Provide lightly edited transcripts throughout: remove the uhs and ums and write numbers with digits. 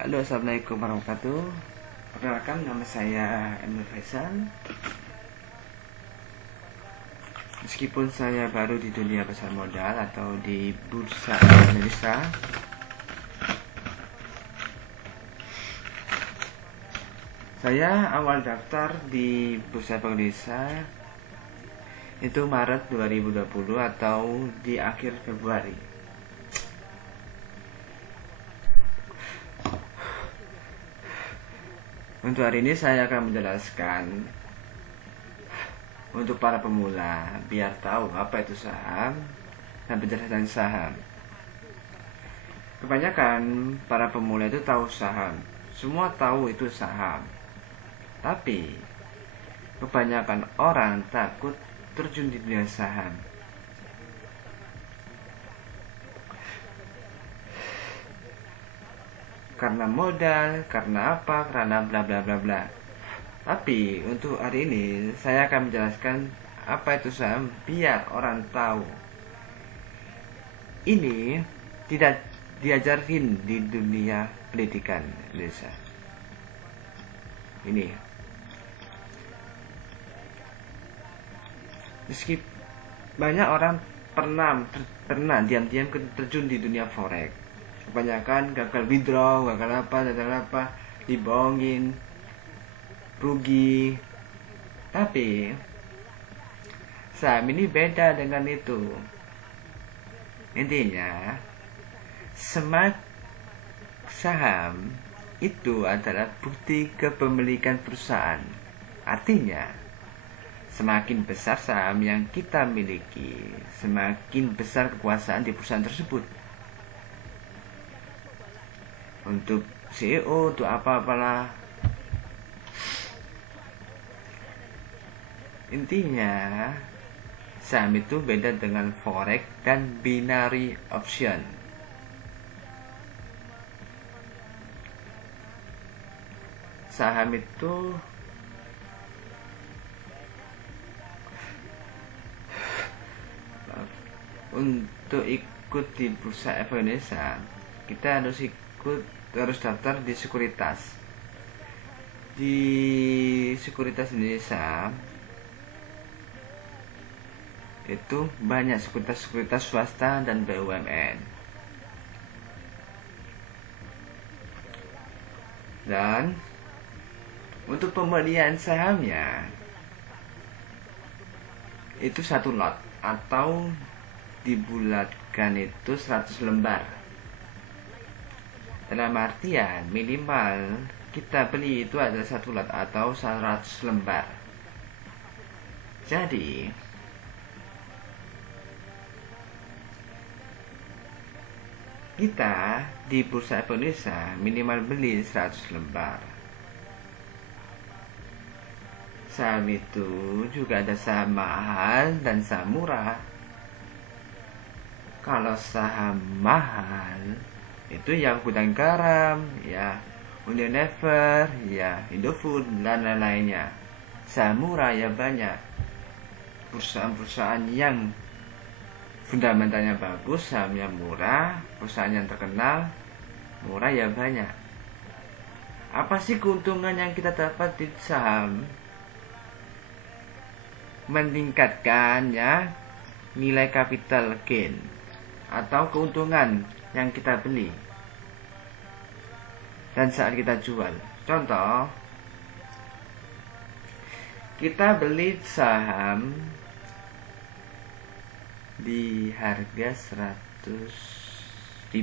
Halo, assalamualaikum warahmatullahi wabarakatuh. Perkenalkan, nama saya Emil Faisal. Meskipun saya baru di dunia pasar modal atau di bursa Indonesia, saya awal daftar di bursa Indonesia itu Maret 2020 atau di akhir Februari. Untuk hari ini saya akan menjelaskan untuk para pemula biar tahu apa itu saham dan penjelasan saham. Kebanyakan para pemula itu tahu saham, semua tahu itu saham. Tapi kebanyakan orang takut terjun di dunia saham. Karena modal, karena apa, karena bla bla bla bla. Tapi untuk hari ini saya akan menjelaskan apa itu saham biar orang tahu. Ini tidak diajarin di dunia pendidikan Indonesia. Ini. Meski banyak orang pernah diam-diam terjun di dunia forex. Kebanyakan gagal withdraw, gagal apa, dibohongin, rugi. Tapi saham ini beda dengan itu. Intinya saham itu adalah bukti kepemilikan perusahaan. Artinya semakin besar saham yang kita miliki, semakin besar kekuasaan di perusahaan tersebut. Untuk CEO, untuk apa-apalah. Intinya saham itu beda dengan forex dan binary option. Saham itu untuk ikut di bursa efek Indonesia, kita harus daftar di sekuritas. Di sekuritas Indonesia itu banyak sekuritas swasta dan BUMN. Dan untuk pembelian sahamnya itu satu lot atau dibulatkan itu 100 lembar. Dalam artian minimal kita beli itu adalah satu lot atau 100 lembar. Jadi kita di Bursa Efek Indonesia minimal beli 100 lembar. Saham itu juga ada saham mahal dan saham murah. Kalau saham mahal itu yang Gudang Garam, ya Unilever, ya Indofood dan lain-lainnya. Saham murah ya banyak perusahaan-perusahaan yang fundamentalnya bagus, sahamnya murah, perusahaan yang terkenal, murah ya banyak. Apa sih keuntungan yang kita dapat di saham? Meningkatkan ya nilai capital gain atau keuntungan yang kita beli dan saat kita jual. Contoh, kita beli saham di harga 100.000,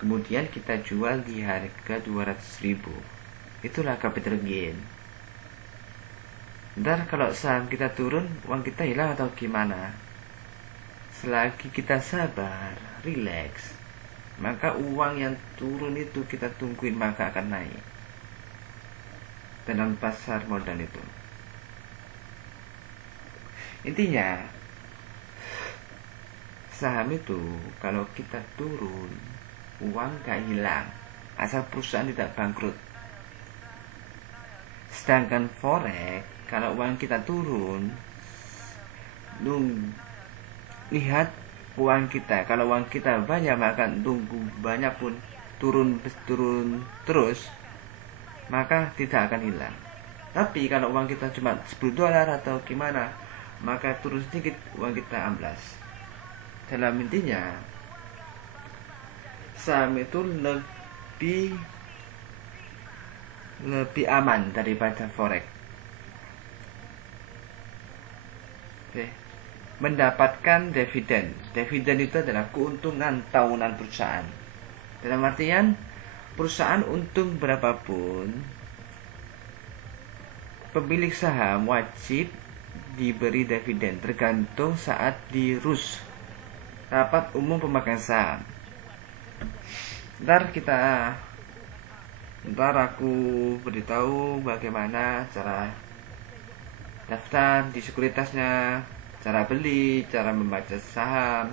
kemudian kita jual di harga 200.000. Itulah capital gain. Ntar kalau saham kita turun, uang kita hilang atau gimana? Selagi kita sabar, relax, maka uang yang turun itu kita tungguin maka akan naik. Dalam pasar modal itu intinya saham itu kalau kita turun, uang gak hilang asal perusahaan tidak bangkrut. Sedangkan forex, kalau uang kita turun, lihat uang kita. Kalau uang kita banyak, maka tunggu banyak pun turun terus, maka tidak akan hilang. Tapi kalau uang kita cuma $10 atau gimana, maka turun sedikit uang kita amblas. Dalam intinya, saham itu lebih aman daripada forex. Oke. Mendapatkan dividen. Dividen itu adalah keuntungan tahunan perusahaan. Dalam artian perusahaan untung berapapun, pemilik saham wajib diberi dividen tergantung saat di RUS, rapat umum pemegang saham. Ntar aku beritahu bagaimana cara daftar di sekuritasnya, cara beli, cara membaca saham,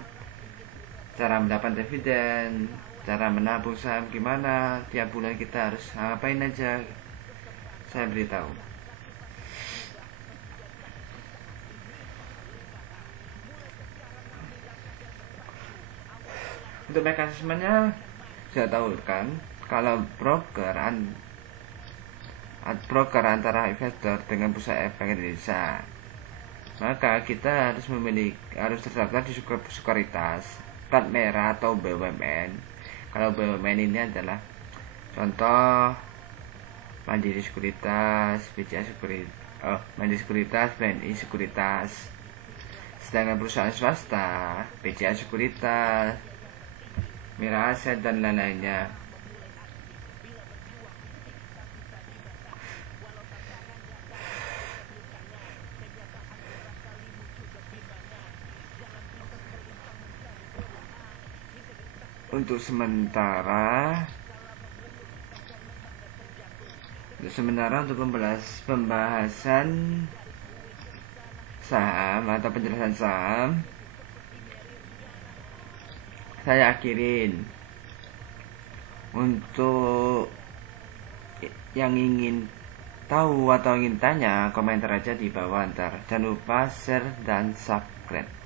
cara mendapat dividen, cara menabung saham gimana, tiap bulan kita harus ngapain aja, saya beritahu. Untuk mekanismenya saya tahu kan, kalau broker antara investor dengan Bursa Efek Indonesia, maka kita harus terdaftar di sekuritas plat merah atau BUMN. Kalau BUMN ini adalah contoh Mandiri Sekuritas, BCA Sekuritas, Mandiri Sekuritas, BNI Sekuritas. Sedangkan perusahaan swasta, BCA Sekuritas, Mira Aset dan lain-lainnya. Untuk sementara untuk pembahasan saham atau penjelasan saham, saya akhirin. Untuk yang ingin tahu atau ingin tanya, komentar aja di bawah ntar. Jangan lupa share dan subscribe.